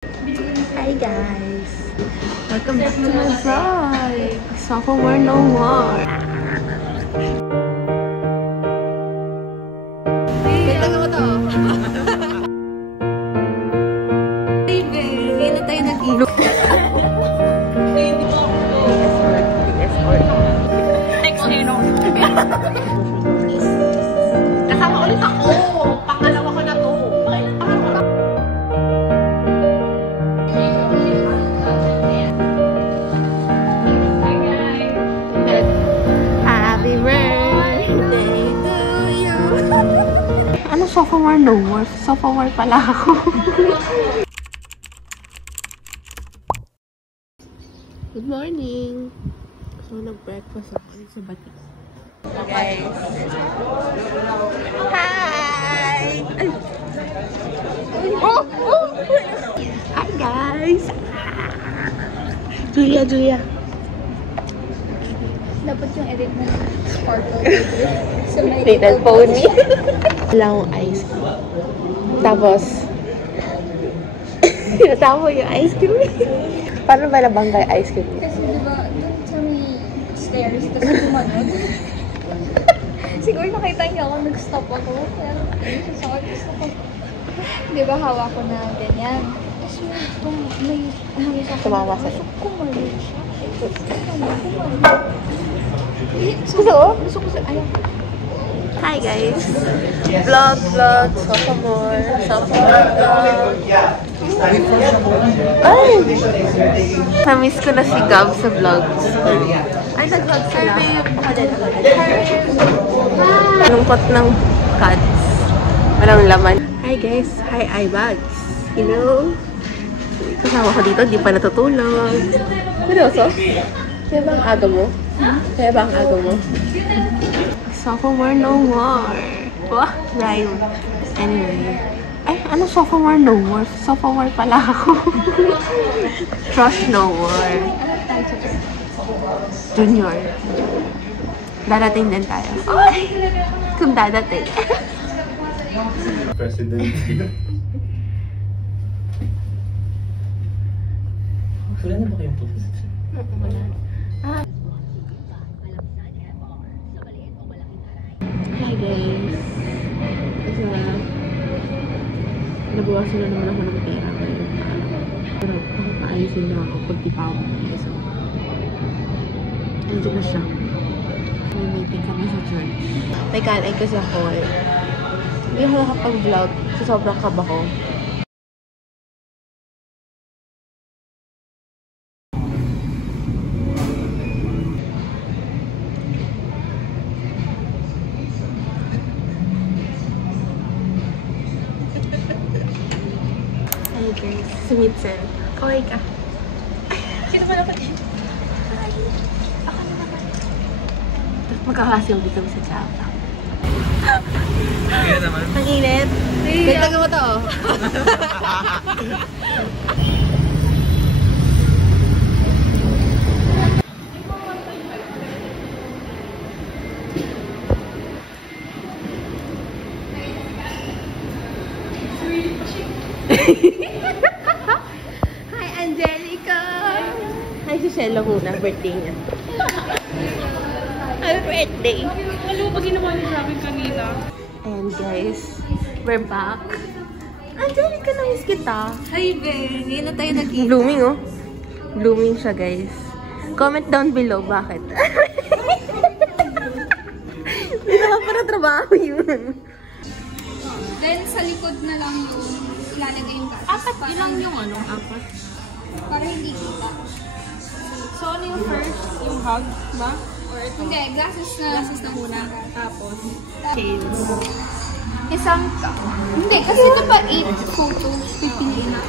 Hi guys! Welcome back to my vlog! Sophomore no more! Ganda mo to! Baby! Hindi na tayo nag-inom. Kasama ulit ako! Pangalawa ko na to! Happy birthday to you! Ano sophomore no more? Sophomore pala ako. Good morning! So, nag-breakfast ako sa batik. Guys! Hi! Oh! Oh! Hi guys! Julia! Dapat yung edit mo sparkle sa may Little pony. Wala akong ice cream. Tapos, natama yung ice cream. Paano ba nabangga yung ice cream? Kasi diba, dun sa may stairs, tapos tumanod. Siguro nakita niyo ako, nag-stop ako. Kaya sa gusto ko. Diba, hawak ko na ganyan. Tapos may umalis ako. Tumama sa'yo. Kumalit siya. Gusto ko sa... Ayaw. Hi guys! Vlog! Sophomore vlog! Ay! Namiss ko na si Gab sa vlogs. Ay, nag-vlog sila. Lungkot ng cats. Walang laman. Hi guys! Hi iBags! Hello! Kasama ko dito, di pa natutulog. Seryoso? Kaya ba ang aga mo? Sophomore no more. Wah, rhyme. Anyway. Ay, ano sophomore no more? Sophomore pala ako. Crush no more. Junior. Darating din tayo. Ay! Kung dadating. President. Wala na ba kayong position? Wala. Ah. Hi guys. Kasi nabawasan na naman ako ng pera ngayon. Pero paayusin na ako pag di pa ako so, andun na siya. May meeting kami sa church. May kain kasi ako eh. Hindi ako nakapag-vlog sa sobrang kaba ko. Hi guys, si Mitzel. Kaway ka. Sino ba naman eh? Ako naman. Tapos magkakasilbi kami sa Java. Kaya naman. Ang init. Wait, taga mo to. Hi, Angelica! Hi, si Shelo muna. Birthday niya. Happy birthday! Alam mo ba ginawa ni Robin kanina? And guys, we're back. Angelica, na-miss kita. Hi, Ben. Hindi na tayo nag-inom. Blooming, oh. Blooming siya, guys. Comment down below, bakit? Hindi naman para trabaho yun. Then, sa likod na lang yung ilalagay yung glasses. Apat ilang yung ano? Apat? Para hindi kita. So, ano yung first? Yung hug ba? Or ito? Hindi, glasses na muna. Tapos? Shades. Isang hindi, kasi ito pa 8 photos pipiliin na.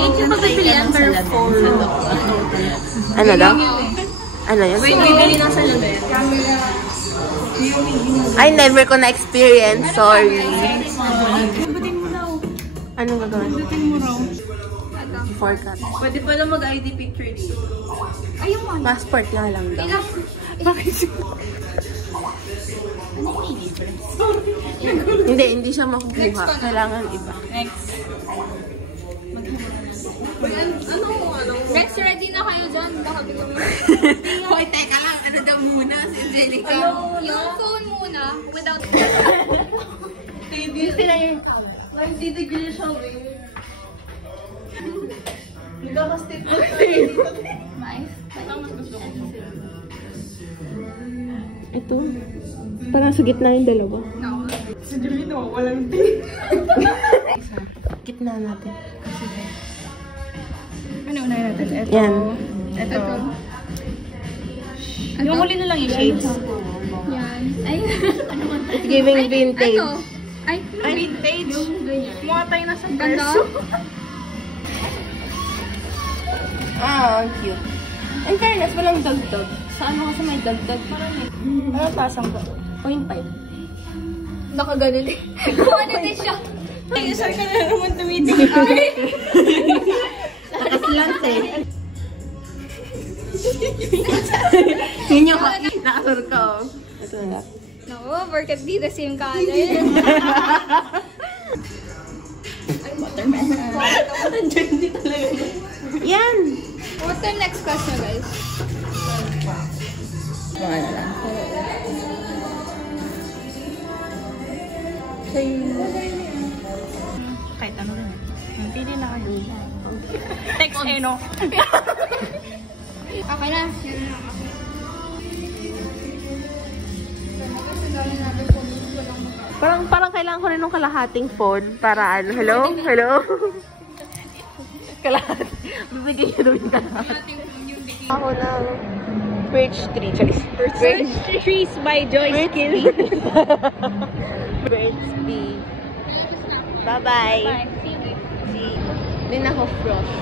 Eight yung pagpipilian per 4. Ano daw? Ano yun? Wait, bibili ng salamin. I never ko na-experience. Sorry. Batiin mo daw. Anong gagawin? Batiin mo raw. Forecast. Pwede pala mag-ID picture dito. Ay, yung ano? Passport nga lang daw. Hindi siya makukuha. Kailangan iba. Next. yan. Baka biglang Hoy, teka lang. Ano daw muna si Angelica? yung phone muna, without... Hindi sila yung... Nagtitigil siya, nagkakastip na Nice. Ito. Parang sa gitna yung dalawa. No. Si Jolino, walang tea. Gitna natin. Ano unahin natin? Ito. Yan. Ito. Ano? Yung huli na lang yung shades. Yan. Ay. It's giving vintage. Ano? Ay, Vintage. Mukha tayo nasa ganda. perso. Ah, ang cute. In fairness, walang dagdag. Sa ano kasi may dagdag? Parang may... Ano tasang ba? 0.5. Nakaganon eh. Kung ano din siya. Ay, sir ka na naman tumitingin. Nakaslant eh. Yun yung nakasur ka oh. Ito na. No, porket di the same color. Yan! What's the next question, guys? Mga na lang. Kahit ano rin. Pili na kayo. Text eh, no? Okay na. Yan na ako. Parang kailangan ko rin ng kalahating phone para ano. Hello? Hello? Kalahati. Bibigyan niyo doon yung kalahati. Ako ng Birch Tree. Birch Trees by Joyce Kill. Birch Bee. Bye-bye. Bye. See. Din ako frost.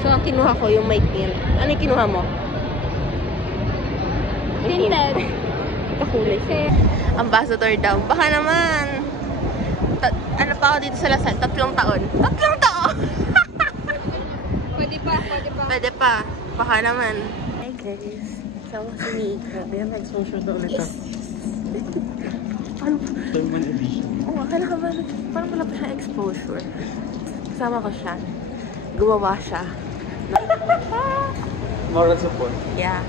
So, ang kinuha ko yung may tint. Ano yung kinuha mo? May tint. Tinted. Kakulay. Ambassador daw. Baka naman. Ano pa ako dito sa Lasal? 3 taon. 3 taon! Pwede pa, pwede pa. Pwede pa. Baka naman. Hey guys. Sama si Mika. Kaya nag-social daw ulit ako. Paano? Thermal edition. Oo, akala ka ba? Parang wala pa siya exposure. Kasama ko siya. Gumawa siya. Moral support. Yeah.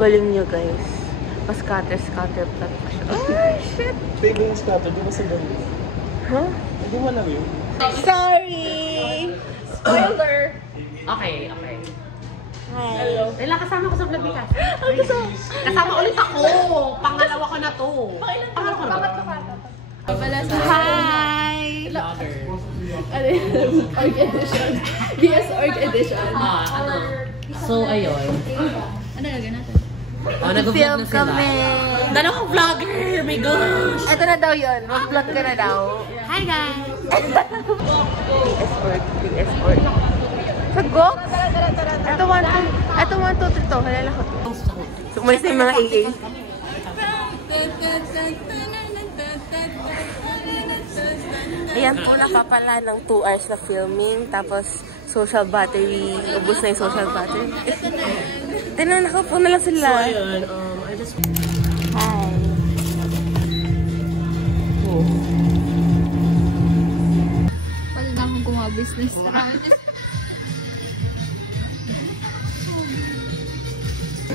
Galing niyo guys. Pa-scatter plot pa siya. Oh, shit! Baby yung scatter, di ba sa ganun? Huh? Hindi mo alam yun. Sorry! Spoiler! Okay. Hi. Wala, kasama ko sa vlog ni Cass. Kasama ulit ako. Pangalawa ko na to. Pangalawa ko na ba? Hi! Org edition. BS Org edition. So, ayun. Ano lagyan natin? Oh, nag-vlog Film na sila. kami. Dalawang vlogger! My gosh! Ito na daw yun. Mag-vlog ka na daw. Hi, guys! PS Sport. Sa Gox? Ito 1, 2, 3 to. Halala ko to. Sumalis na yung mga AA. Ayan po, nakapala ng 2 hours na filming. Tapos, social battery. Ubus na yung social battery. Tinan, nakapo na lang sila. So, ayun. I just... Hi. Pwede na akong gumawa business.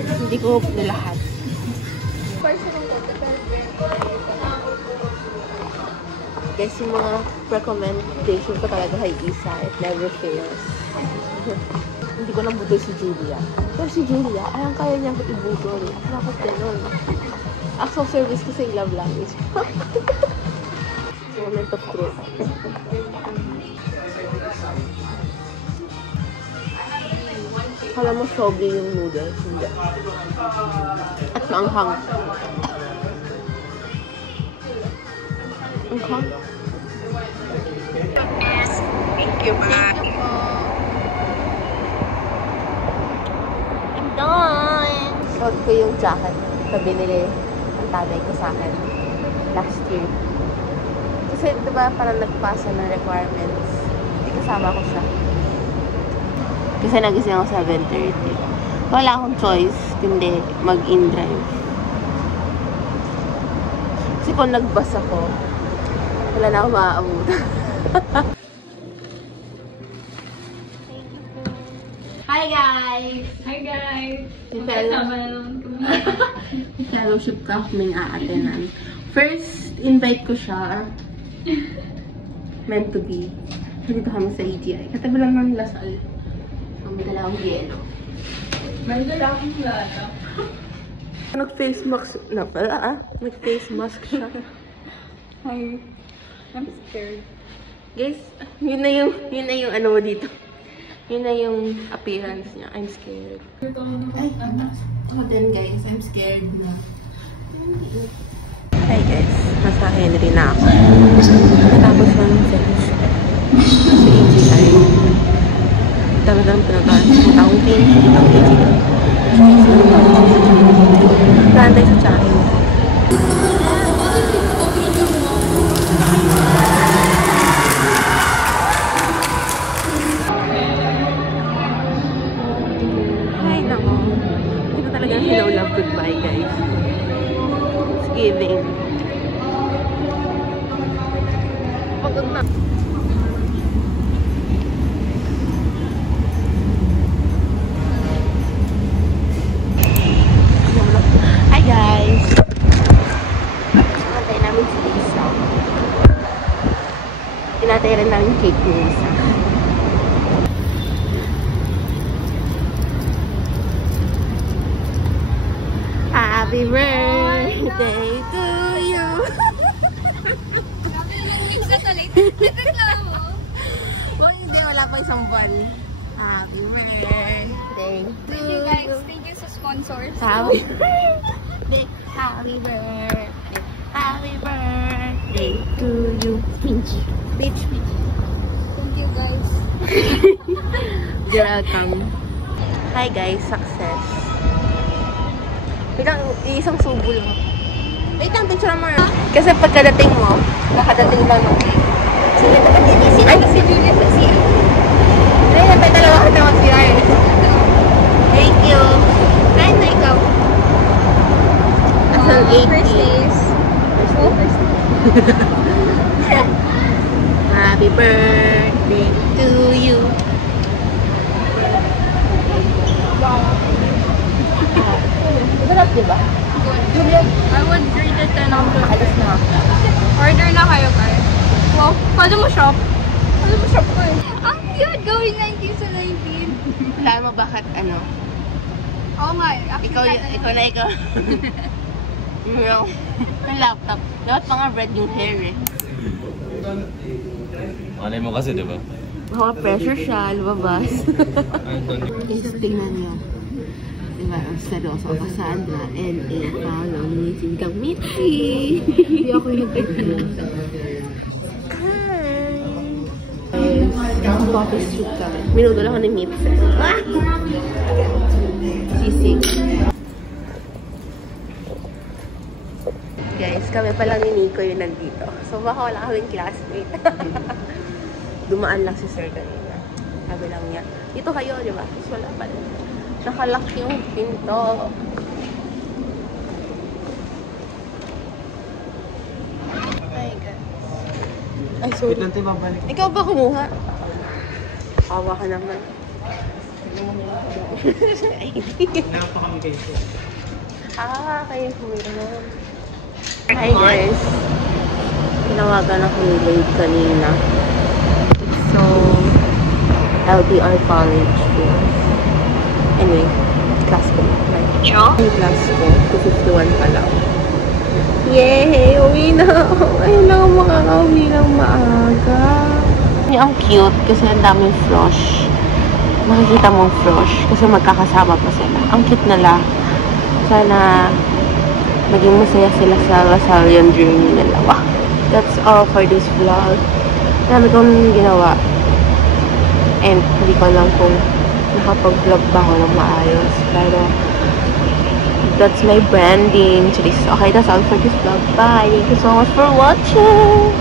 Hindi ko na lahat. Personal ko. Guys, yung mga recommendation ko talaga kay Isa. It never fails. Hindi ko lang budol si Julia. Pero si Julia, ayang kaya niya ako ibudol. At bakit ganun? Acts of service kasi yung love language. Moment of truth. Kala mo sobe yung noodles. Hindi. At maanghang. Anghang. Thank you, ma. I'm done. Suot ko yung jacket na binili ang tatay ko sa akin last year. Kasi diba parang nagpasa ng requirements. Hindi kasama ko siya. Kasi nagising ako 7:30. Wala akong choice, kundi mag-in-drive. Kasi kung nag-bus ako, wala na akong maaabutan. Hi guys! Hi guys! Kasama na naman kami. Fellowship ka kaming aatenan. First, invite ko siya. Meant to be. Dito kami sa EGI. Katabi lang ng Lasal. May dalawang yelo. May dalawang lata. Nag-face mask na pala Nag-face mask siya. Hi. I'm scared. Guys, yun na yung ano mo dito. Yun na yung appearance niya. I'm scared. Oh, then guys, I'm scared na. Hi guys, nasa Henry na ako. Natapos ko ng fellowship sa EGI. Talagang pinag-aasang taong team, taong EGI. Nantay sa tsahin. Ay, nako. Ito talaga hello, love, goodbye, guys. It's giving. Pagod na. Hi, guys. Tinatay namin si Lisa. Tinatay rin namin cake ni Lisa. Happy birthday to you. Oh, hindi, wala pa isang buwan. Happy birthday to Thank you guys. Thank you sa sponsors. Happy birthday. Happy birthday. Happy birthday to you. Pinch. Pinch. Thank you guys. You're welcome. Hi guys, success. Wait lang, isang subo lang. Wait lang, picture mo. Kasi pagkadating mo, nakadating lang ng ay, si Julius na siya. Ay, napay dalawa ka na mag-CR. Thank you. Kahit na ikaw. Asal 80. First days. Oh, first days. Happy birthday to you. Sarap, diba? Good. I would rate it 10 out of 10. Alis na ako. Order na kayo guys. Wow, pwede mo shop. Pwede mo shop ko eh. Ang cute! Going 19 sa 19. Wala mo bakit ano? Oo nga eh. Ikaw na ikaw. No. Yung laptop. Dapat mga red yung hair eh. Malay mo kasi, di ba? Mga pressure siya, lumabas. Guys, tingnan niyo. Diba, ang seryoso ako, Sandra, N.A. Follow me, sinikang Mitzi. Hindi ako yung nagpipin. Hi! Ang coffee soup kami. Minuto lang ako ni Mitzi. Ah! Sisig. Guys, kami pala ni Nico yung nandito. So, baka wala kaming classmate. Dumaan lang si Sir kanina. Sabi lang niya, dito kayo, di ba? Tapos wala pala. Nakalock yung pinto. Ay, guys. Ay, sorry. Wait lang tayo, babalik. Ikaw ba kumuha? Kawa ka naman. Napa kami kayo. Kayo kumuha. Hi, guys. Tinawagan ako ni Lade kanina. So, LDR College course. Anyway, class ko. Yung class ko, 251 pa lang. Yay! Uwi na ako. Ayun lang ako makaka-uwi ng maaga. Ang cute kasi ang daming frosh. Makikita mong frosh kasi magkakasama pa sila. Ang cute nila. Sana maging masaya sila sa Lasallian journey nila. Wow. That's all for this vlog. Dami kong ginawa. And hindi ko lang kung nakapag-vlog ba ako ng maayos. Pero that's my branding. Okay, that's all for this vlog. Bye! Thank you so much for watching!